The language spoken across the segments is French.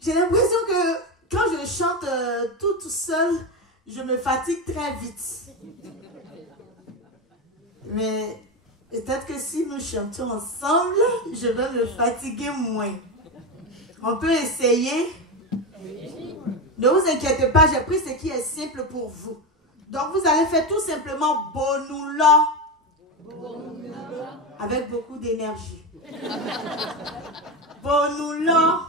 J'ai l'impression que quand je chante toute seule, je me fatigue très vite. Mais peut-être que si nous chantons ensemble, je vais me fatiguer moins. On peut essayer. Ne vous inquiétez pas, j'ai pris ce qui est simple pour vous. Donc vous allez faire tout simplement Bonoula. Avec beaucoup d'énergie. Bonoula.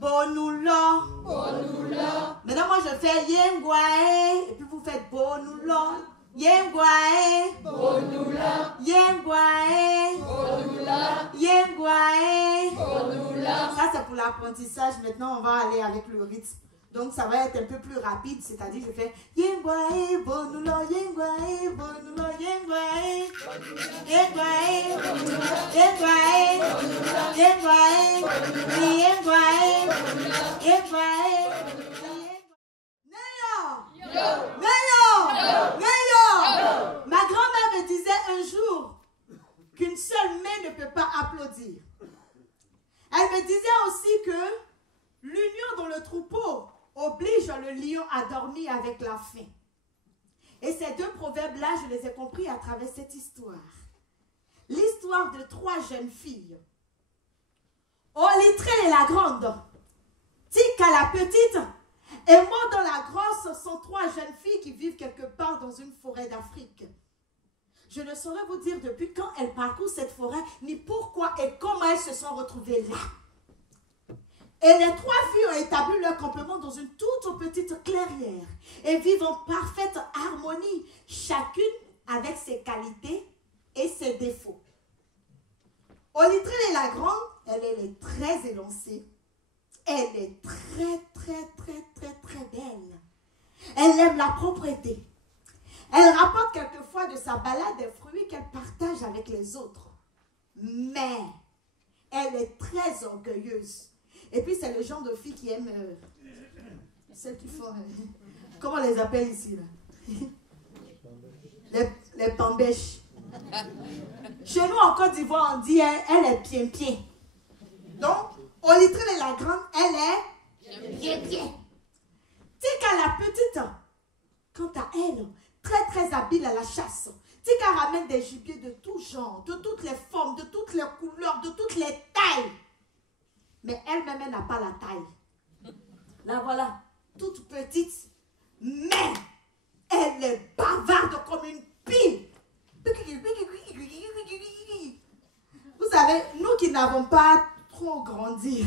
Bonoula. Maintenant moi je fais Yengwae. Et puis vous faites Bonoula. Yengwae. Yengwae. Yengwae. Ça c'est pour l'apprentissage. Maintenant on va aller avec le rythme. Donc ça va être un peu plus rapide, c'est-à-dire je fais Yengwae, Bonoula, Yengwae, Bonoula, Yengwae, Yengwae, Yengwae, Yengwae, Yengwae, Yengwae. Ma grand-mère me disait un jour qu'une seule main ne peut pas applaudir. Elle me disait aussi que l'union dans le troupeau oblige le lion à dormir avec la faim. Et ces deux proverbes-là, je les ai compris à travers cette histoire. L'histoire de trois jeunes filles. Olitrel et la grande, Tika la petite, et Maud dans la grosse sont trois jeunes filles qui vivent quelque part dans une forêt d'Afrique. Je ne saurais vous dire depuis quand elles parcourent cette forêt, ni pourquoi et comment elles se sont retrouvées là. Et les trois filles ont établi leur campement dans une toute petite clairière et vivent en parfaite harmonie, chacune avec ses qualités et ses défauts. Olitrel est la grande, elle est très élancée, elle est très belle. Elle aime la propreté. Elle rapporte quelquefois de sa balade des fruits qu'elle partage avec les autres. Mais elle est très orgueilleuse. Et puis, c'est le genre de fille qui aime celles qui font... comment on les appelle ici, là? Les pambèches. Chez nous, en Côte d'Ivoire, on dit elle est bien. Donc, Olitrel est la grande, elle est bien. Tika la petite, quant à elle, très habile à la chasse. Tika ramène des gibiers de tout genre, de toutes les formes, de toutes les couleurs, de toutes les tailles. Mais elle-même, elle n'a pas la taille. La voilà, toute petite, mais elle est bavarde comme une pile. Vous savez, nous qui n'avons pas trop grandi,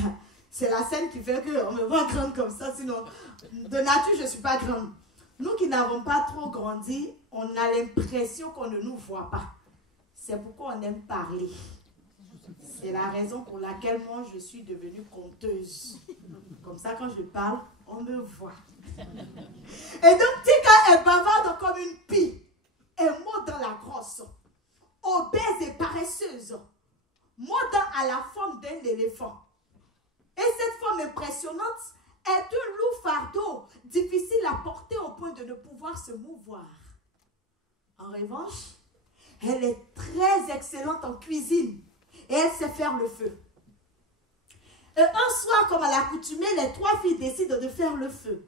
c'est la scène qui fait qu'on me voit grande comme ça, sinon, de nature, je ne suis pas grande. Nous qui n'avons pas trop grandi, on a l'impression qu'on ne nous voit pas. C'est pourquoi on aime parler. C'est la raison pour laquelle moi, je suis devenue conteuse. Comme ça, quand je parle, on me voit. Et donc, Tika est bavarde comme une pie. Et Maud dans la grosse. Obèse et paresseuse. Maud à la forme d'un éléphant. Et cette forme impressionnante est un lourd fardeau, difficile à porter au point de ne pouvoir se mouvoir. En revanche, elle est très excellente en cuisine. Et elle sait faire le feu. Et un soir, comme à l'accoutumée, les trois filles décident de faire le feu.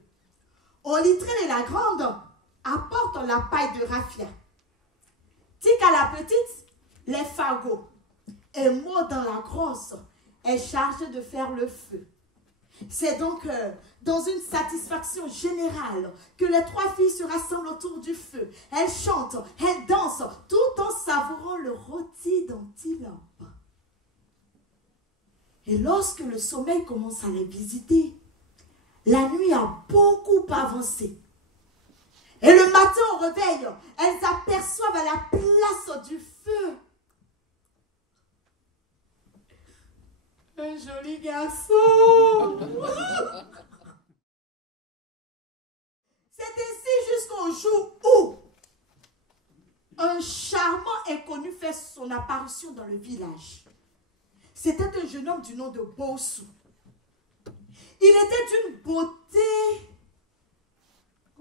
Olitrel et la grande apportent la paille de raffia. Tika la petite, les fagots. Et Maud dans la grosse est chargée de faire le feu. C'est donc dans une satisfaction générale que les trois filles se rassemblent autour du feu. Elles chantent, elles dansent, tout en savourant le rôti d'antilope. Et lorsque le sommeil commence à les visiter, la nuit a beaucoup avancé. Et le matin au réveil, elles aperçoivent à la place du feu un joli garçon. C'est ainsi jusqu'au jour où un charmant inconnu fait son apparition dans le village. C'était un jeune homme du nom de Bossou. Il était d'une beauté,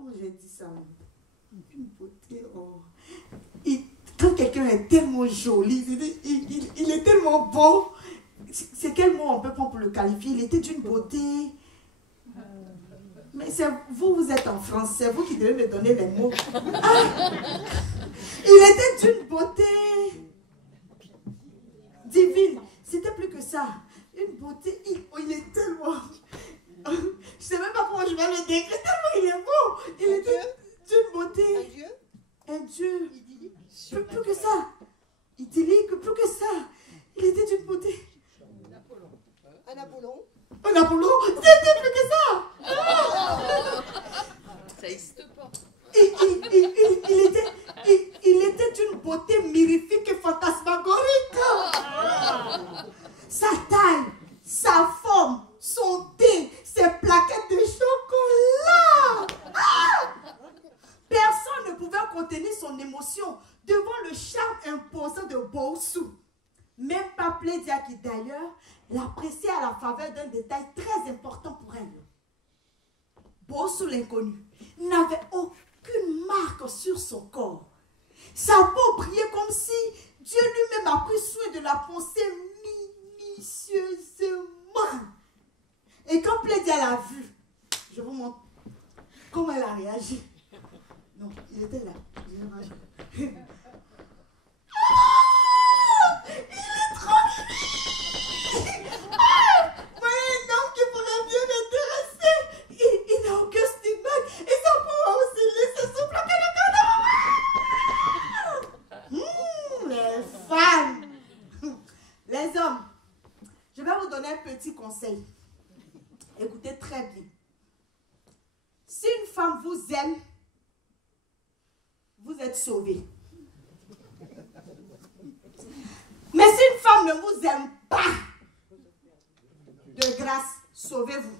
Comment j'ai dit ça? Une beauté, oh. Quand quelqu'un est tellement joli, il est tellement beau. C'est quel mot on peut prendre pour le qualifier? Il était d'une beauté. Mais c'est vous êtes en France, c'est vous qui devez me donner les mots. Ah, il était d'une beauté divine. C'était plus que ça. Une beauté, il est tellement... Je ne sais même pas comment je vais le décrire, tellement il est beau. Il était d'une beauté. Un Dieu? Un Dieu. Idyllique? Plus que ça. Idyllique, plus que ça. Il était d'une beauté. Un Apollon? Un Apollon, c'était plus que ça. Ça n'existe pas. Il était d'une beauté mirifique et fantasmagorique. Sa taille, sa forme, son thé, ses plaquettes de chocolat. Personne ne pouvait contenir son émotion devant le charme imposant de Bossu. Même pas Plédia qui d'ailleurs l'appréciait à la faveur d'un détail très important pour elle. Bossu l'inconnu n'avait aucune marque sur son corps. Sa peau brillait comme si Dieu lui-même a pris soin de la poncer minutieusement. Et quand Plédia l'a vue, je vous montre comment elle a réagi. Non, il était là. Il est trop mimi. Voyez un homme qui pourrait bien m'intéresser. Il n'a aucun stigmate et sa peau a aussi laissé souple que le les femmes. Les hommes, je vais vous donner un petit conseil. Écoutez très bien. Si une femme vous aime, vous êtes sauvés. Mais si une femme ne vous aime pas, de grâce, sauvez-vous.